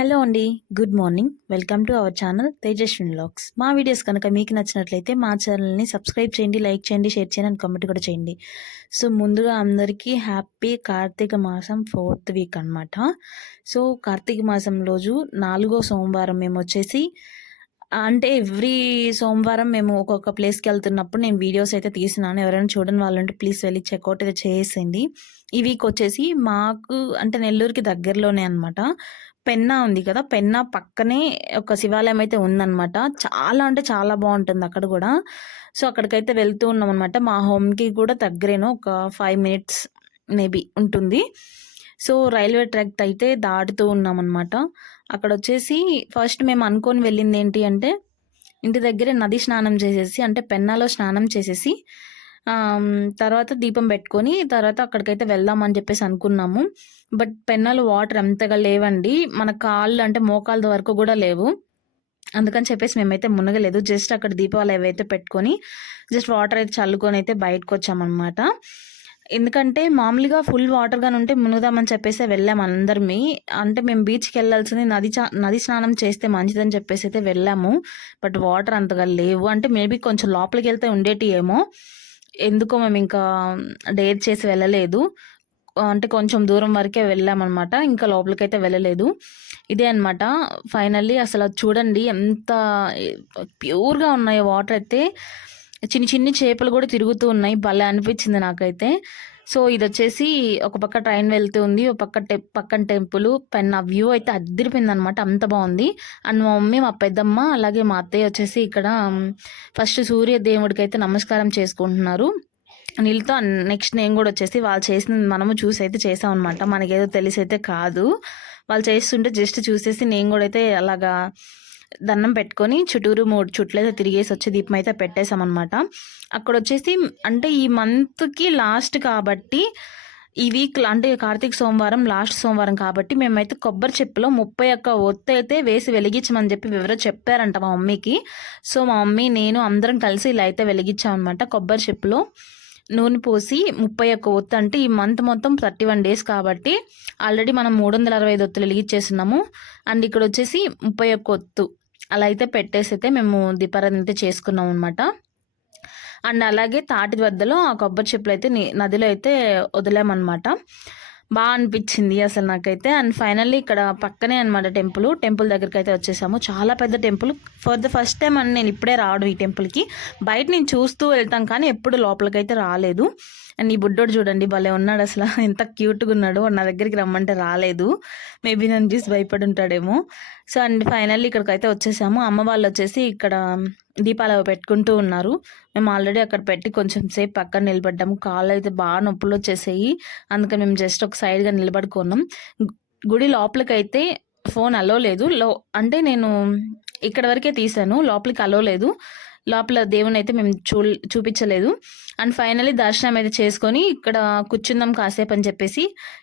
Hello అండి. Good morning. Welcome to our channel Tejaswini vlogs. మా videos కనుక మీకు నచ్చినట్లయితే మా ఛానల్‌ని సబ్స్క్రైబ్ చేయండి, లైక్ చేయండి, షేర్ చేయండి అండ్ కామెంట్ కూడా చేయండి. సో, ముందుగా అందరికీ హ్యాపీ కార్తీక మాసం 4th వీక్ అనమాట. సో, కార్తీక మాసం రోజు 4గో సోమవారం మేమొచ్చేసి అంటే ఎవ్రీ సోమవారం మేము ఒక్కొక్క ప్లేస్‌కెళ్తున్నప్పుడు నేను వీడియోస్ అయితే తీస్తున్నాను. ఎవరైనా చూడని వాళ్ళుంటే ప్లీజ్ వెళ్లి చెకౌట్ అయితే చేసేయండి. ఈ వీక్ వచ్చేసి మాకు అంటే నెల్లూరుకి దగ్గరలోనే అనమాట. పెన్నా ఉంది కదా! పెన్నా పక్కనే ఒక శివాలయం అయితే ఉందనమాట. చాలా అంటే చాలా బావుంటుంది అక్కడ గూడా. సో, అక్కడికైతే వెళ్తూ ఉన్నామనమాట. మా హోమ్‌కి కూడా దగ్గరేను. ఒక 5 మినిట్స్ మేబీ ఉంటుంది. సో, రైల్వే ట్రాక్ అయితే దాటుతూ ఉన్నామనమాట. అక్కడొచ్చేసి ఫస్ట్ మేము అనుకోని వెళ్ళిందేంటి అంటే, ఇంటి దగ్గరే నది స్నానం చేసేసి అంటే పెన్నాలో స్నానం చేసేసి తర్వాత దీపం పెట్టుకొని తర్వాత అక్కడికైతే వెళ్దాం అని చెప్పేసి అనుకున్నాము. బట్ పెన్నాలో వాటర్ అంతగా లేవండి. మన కాళ్ళు అంటే మోకాళ్ళ వరకు కూడా లేవు. అందుకని చెప్పేసి మేమైతే మునగలేదు. జస్ట్ అక్కడ దీపాలు అవైతే పెట్టుకొని జస్ట్ వాటర్ అయితే చల్లుకొని అయితే బయటకొచ్చామనమాట. ఎందుకంటే మామూలుగా ఫుల్ వాటర్ గాని ఉంటే మునుగుదామని చెప్పేసి వెళ్ళాము అందరమి. అంటే మేము బీచ్‌కెళ్ళాల్సింది నది స్నానం చేస్తే మంచిదని చెప్పేసి అయితే వెళ్ళాము. బట్ వాటర్ అంతగా లేవు. అంటే మేబీ కొంచెం లోపలికెళ్తే ఉండేటియేమో. ఎందుకో మేమింకా డేర్ చేసి వెళ్ళలేదు. అంటే కొంచెం దూరం వరకే వెళ్ళామనమాట. ఇంకా లోపలికైతే వెళ్ళలేదు. ఇదే అనమాట. ఫైనల్లీ అసల చూడండి ఎంత ప్యూర్‌గా ఉన్నాయో వాటర్ అయితే. చిన్ని చిన్ని చేపలు గూడా తిరుగుతూ ఉన్నాయి. భలే అనిపించింది నాకైతే. సో, ఇదొచ్చేసి ఒక పక్క ట్రైన్ వెళ్తుంది. ఒక పక్క పక్కన టెంపులు. పైన వ్యూ అయితే అద్దిరిపోయిందనమాట. అంత బావుంది. అండ్ మా మమ్మీ, మా పెద్దమ్మ అలాగే మా అత్తయ్య వచ్చేసి ఇక్కడ ఫస్ట్ సూర్య దేవుడికైతే నమస్కారం చేసుకుంటున్నారు. నీళ్ళతో నెక్స్ట్ నేను గూడా వచ్చేసి వాళ్ళు చేసింది మనము చూసైతే చేసామనమాట. మనకేదో తెలిసైతే కాదు. వాళ్ళు చేస్తుంటే జస్ట్ చూసేసి నేను గూడా అయితే అలాగా దండం పెట్టుకొని చుట్టూరు 3 చుట్లయితే తిరిగేసి వచ్చి దీపం అయితే పెట్టేసామనమాట. అక్కడొచ్చేసి అంటే ఈ మంత్‌కి లాస్ట్ కాబట్టి ఈ వీక్‌లో అంటే కార్తీక సోమవారం లాస్ట్ సోమవారం కాబట్టి మేమైతే కొబ్బరి చిప్పలో 31 ఒత్తయితే వేసి వెలిగించమని చెప్పి ఎవరో చెప్పారంట మా మమ్మీకి. సో, మా మమ్మీ, నేను అందరం కలిసి ఇలా అయితే వెలిగించామనమాట. కొబ్బరి చిప్పలో నూనె పోసి 31 ఒత్తు అంటే ఈ మంత్ మొత్తం 31 డేస్ కాబట్టి ఆల్రెడీ మనం 365 ఒత్తులు వెలిగించేస్తున్నాము. అండ్ ఇక్కడొచ్చేసి 31 ఒత్తు అలా అయితే పెట్టేసి అయితే మేము దీపారాధన అయితే చేసుకున్నాం అనమాట. అండ్ అలాగే తాటి వద్దలో ఆ కొబ్బరి చిప్పలు అయితే నదిలో అయితే వదిలామన్నమాట. అనిపించింది అసలు నాకైతే. అండ్ ఫైనల్లీ ఇక్కడ పక్కనే అనమాట టెంపుల్ దగ్గరికి అయితే వచ్చేసాము. చాలా పెద్ద temple. For the first time అని నేను ఇప్పుడే రావడం ఈ టెంపుల్కి. బయట నేను చూస్తూ వెళ్తాం కానీ ఎప్పుడు లోపలికైతే రాలేదు. అండ్ ఈ బుడ్డోడు చూడండి భలే ఉన్నాడు అసలు. ఎంత క్యూట్గా ఉన్నాడు. నా దగ్గరికి రమ్మంటే రాలేదు. మేబీ నన్ను చూసి భయపడి ఉంటాడేమో. సో, అండ్ ఫైనల్లీ ఇక్కడికైతే వచ్చేసాము. అమ్మ వాళ్ళు వచ్చేసి ఇక్కడ దీపాలు పెట్టుకుంటూ ఉన్నారు. మేము ఆల్రెడీ అక్కడ పెట్టి కొంచెం సేపు పక్కన నిలబడ్డాము. కాళ్ళు అయితే బాగా నొప్పులు వచ్చేసాయి. అందుకని మేము జస్ట్ ఒక సైడ్గా నిలబడుకున్నాం. గుడి లోపలికైతే ఫోన్ అలో లేదు. అంటే నేను ఇక్కడ వరకే తీసాను. లోపలికి అలో లేదు. లోపల దేవుని అయితే మేము చూపించలేదు. అండ్ ఫైనల్లీ దర్శనం అయితే చేసుకొని ఇక్కడ కూర్చుందాం కాసేపు అని చెప్పేసి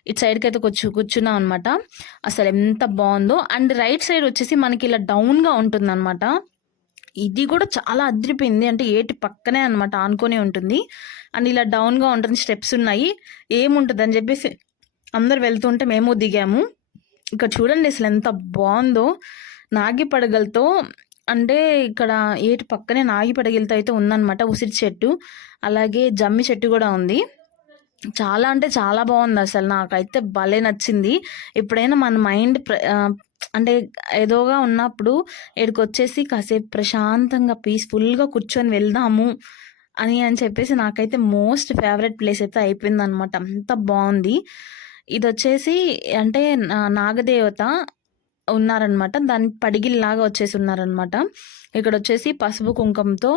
ఇటు సైడ్కి అయితే కూర్చున్నాం అనమాట. అసలు ఎంత బాగుందో. అండ్ రైట్ సైడ్ వచ్చేసి మనకి ఇలా డౌన్గా ఉంటుంది అనమాట. ఇది కూడా చాలా అదిరిపోయింది. అంటే ఏటి పక్కనే అనమాట, ఆనుకొని ఉంటుంది. అండ్ ఇలా డౌన్గా ఉంటుంది, స్టెప్స్ ఉన్నాయి. ఏముంటుంది అని చెప్పేసి అందరు వెళ్తుంటే మేము దిగాము. ఇక్కడ చూడండి అసలు ఎంత బాగుందో. నాగి పడగలతో అంటే ఇక్కడ ఏటి పక్కనే నాగి పడగలతో అయితే ఉందన్నమాట. ఉసిరి చెట్టు అలాగే జమ్మి చెట్టు కూడా ఉంది. చాలా అంటే చాలా బాగుంది అసలు. నాకైతే భలే నచ్చింది. ఎప్పుడైనా మన మైండ్ అంటే ఏదోగా ఉన్నప్పుడు ఈడికొచ్చేసి కాసేపు ప్రశాంతంగా పీస్ఫుల్గా కూర్చొని వెళ్దాము అని చెప్పేసి నాకైతే మోస్ట్ ఫేవరెట్ ప్లేస్ అయితే అయిపోయిందనమాట. అంత బాగుంది. ఇది వచ్చేసి అంటే నాగదేవత ఉన్నారనమాట. దాని పడిగిల్లాగా వచ్చేసి ఉన్నారనమాట. ఇక్కడ వచ్చేసి పసుపు కుంకుమతో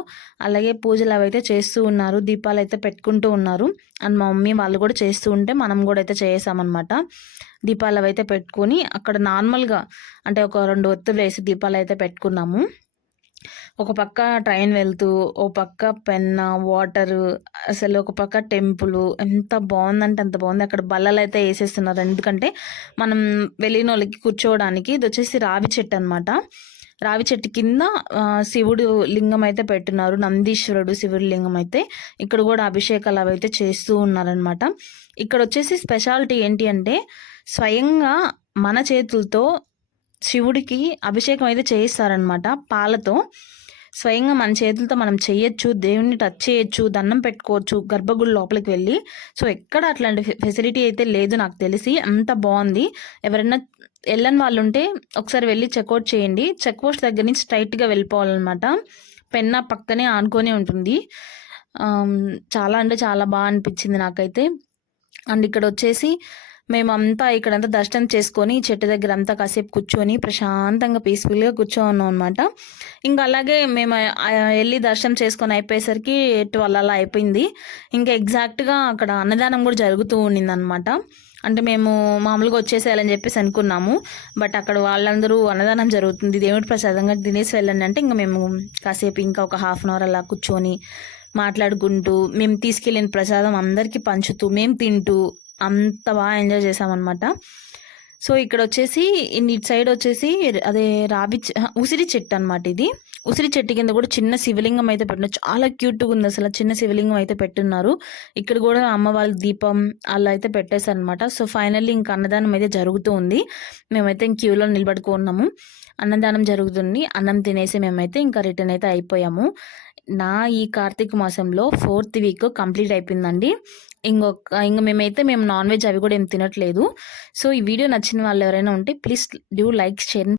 అలాగే పూజలు అవైతే చేస్తూ ఉన్నారు. దీపాలు అయితే పెట్టుకుంటూ ఉన్నారు. అండ్ మా మమ్మీ వాళ్ళు కూడా చేస్తూ ఉంటే మనం కూడా అయితే చేసామన్నమాట. దీపాలు అవైతే పెట్టుకొని అక్కడ నార్మల్గా అంటే ఒక 2 ఒత్తులు వేసి దీపాలు అయితే పెట్టుకున్నాము. ఒక పక్క ట్రైన్ వెళ్తూ, ఓ పక్క పెన్న, వాటరు, అసలు ఒక పక్క టెంపులు ఎంత బాగుందంటే అంత బాగుంది. అక్కడ బల్లలు అయితే వేసేస్తున్నారు. ఎందుకంటే మనం వెళ్ళిన వాళ్ళకి కూర్చోవడానికి. ఇది వచ్చేసి రావి చెట్టు అనమాట. రావి చెట్టు కింద శివుడు లింగం అయితే పెట్టున్నారు. నందీశ్వరుడు శివుడి లింగం అయితే ఇక్కడ కూడా అభిషేకాలు అవి అయితే చేస్తూ ఉన్నారనమాట. ఇక్కడ వచ్చేసి స్పెషాలిటీ ఏంటి అంటే స్వయంగా మన చేతులతో శివుడికి అభిషేకం అయితే చేయిస్తారనమాట పాలతో. స్వయంగా మన చేతులతో మనం చేయొచ్చు, దేవుడిని టచ్ చేయొచ్చు, దండం పెట్టుకోవచ్చు గర్భగుడి లోపలికి వెళ్ళి. సో ఎక్కడ అట్లాంటి ఫెసిలిటీ అయితే లేదు నాకు తెలిసి. అంత బాగుంది. ఎవరైనా వెళ్ళని వాళ్ళు ఉంటే ఒకసారి వెళ్ళి చెక్అవుట్ చేయండి. చెక్ పోస్ట్ దగ్గర నుంచి స్ట్రైట్గా వెళ్ళిపోవాలన్నమాట. పెన్నా పక్కనే ఆనుకొని ఉంటుంది. చాలా అంటే చాలా బాగా అనిపించింది నాకైతే. అండ్ ఇక్కడ వచ్చేసి మేమంతా ఇక్కడంతా దర్శనం చేసుకొని చెట్టు దగ్గర అంతా కాసేపు కూర్చొని ప్రశాంతంగా పీస్ఫుల్గా కూర్చోన్నాం అనమాట. ఇంకా అలాగే మేము వెళ్ళి దర్శనం చేసుకొని అయిపోయేసరికి 12 అలా అయిపోయింది. ఇంకా ఎగ్జాక్ట్గా అక్కడ అన్నదానం కూడా జరుగుతూ ఉండింది అనమాట. అంటే మేము మామూలుగా వచ్చేసేయాలని చెప్పేసి అనుకున్నాము. బట్ అక్కడ వాళ్ళందరూ అన్నదానం జరుగుతుంది, దేవుడి ప్రసాదంగా తినేసి వెళ్ళండి అంటే ఇంకా మేము కాసేపు ఇంకా ఒక ½ అన్ అవర్ అలా కూర్చొని మాట్లాడుకుంటూ మేము తీసుకెళ్ళిన ప్రసాదం అందరికీ పంచుతూ మేము తింటూ అంత బాగా ఎంజాయ్ చేసామన్నమాట. సో ఇక్కడ వచ్చేసి ఇటు సైడ్ వచ్చేసి అదే ఉసిరి చెట్టు అనమాట. ఇది ఉసిరి చెట్టు కింద కూడా చిన్న శివలింగం అయితే పెట్టినారు. చాలా క్యూట్గా ఉంది అసలు. చిన్న శివలింగం అయితే పెట్టున్నారు. ఇక్కడ కూడా అమ్మవారి దీపం అలా అయితే పెట్టేశారు అనమాట. సో ఫైనల్లీ ఇంకా అన్నదానం అయితే జరుగుతూ ఉంది. మేమైతే క్యూలో నిలబడుకున్నాము. అన్నదానం జరుగుతుంది. అన్నం తినేసి మేమైతే ఇంకా రిటర్న్ అయితే అయిపోయాము. నా ఈ కార్తీక మాసంలో 4th వీక్ కంప్లీట్ అయిపోయిందండి. మేము నాన్ వెజ్ అవి కూడా ఏం తినట్లేదు. సో ఈ వీడియో నచ్చిన వాళ్ళు ఎవరైనా ఉంటే ప్లీజ్ డూ లైక్, షేర్.